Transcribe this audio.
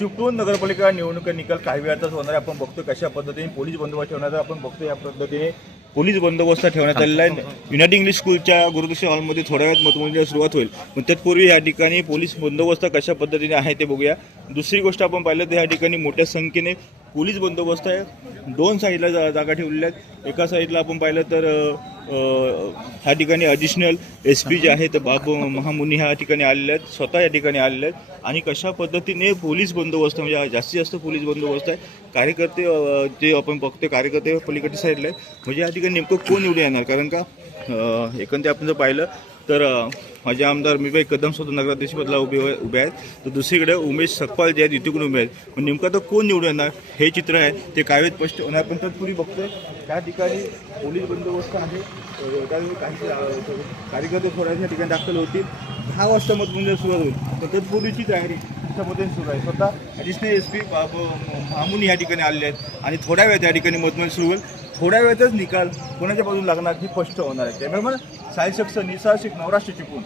चिपळूण नगरपालिका निवडणुका निकाल काही वेळातच होणार आहे. आपण बघतो कशा पद्धतीने पोलीस बंदोबस्त ठेवण्याचा आपण बघतो. या पद्धतीने पोलीस बंदोबस्त ठेवण्यात आलेला आहे. युनायटेड इंग्लिश स्कूलच्या गुरुदर्शन हॉलमध्ये थोड्या वेळात मतमोजणीला सुरुवात होईल, पण तत्पूर्वी या ठिकाणी पोलीस बंदोबस्त कशा पद्धतीने आहे ते बघूया. दुसरी गोष्ट आपण पाहिलं तर या ठिकाणी मोठ्या संख्येने पोलीस बंदोबस्त आहे. दोन साईडला जागा ठेवलेल्या आहेत. एका साईडला आपण पाहिलं तर ह्या ठिकाणी ॲडिशनल SP जे आहेत बाबू महामुनी ह्या ठिकाणी आलेले आहेत, स्वतः या ठिकाणी आलेले आहेत. आणि कशा पद्धतीने पोलीस बंदोबस्त म्हणजे जास्तीत जास्त पोलीस बंदोबस्त आहे. कार्यकर्ते जे आपण बघतो कार्यकर्ते पलीकडच्या साईडला आहेत. म्हणजे या ठिकाणी नेमकं कोण निवडून येणार, कारण का एकंदरीत आपण जर पाहिलं तर माझे आमदार मीबाई कदम स्वतः नगराध्यक्षपदाला उभे आहेत, तर दुसरीकडे उमेश सकपाल जे आहेत युतीकडून उभे आहेत. पण नेमका तर कोण निवडून येणार हे चित्र आहे ते काय वेळेत स्पष्ट होणार. पण तत्पूर्वी बघतोय त्या ठिकाणी पोलीस बंदोबस्त आहे. त्यावेळी काही कार्यकर्ते थोड्याशा ठिकाणी दाखल होतील. 10 वाजता मतमोजणी सुरुवात होईल, तर तत्पूर्वीची तयारी अशा पद्धतीने सुरू आहे. स्वतः ॲडिशनल SP महामुनी या ठिकाणी आलेले आहेत आणि थोड्या वेळात या ठिकाणी मतमोजणी सुरू होईल. थोड्या वेळातच निकाल कोणाच्या बाजूला लागणार हे स्पष्ट होणार आहे. कॅमेरामन साहिल शख्स, निसार शेख, नवराष्ट्र चिपळूण.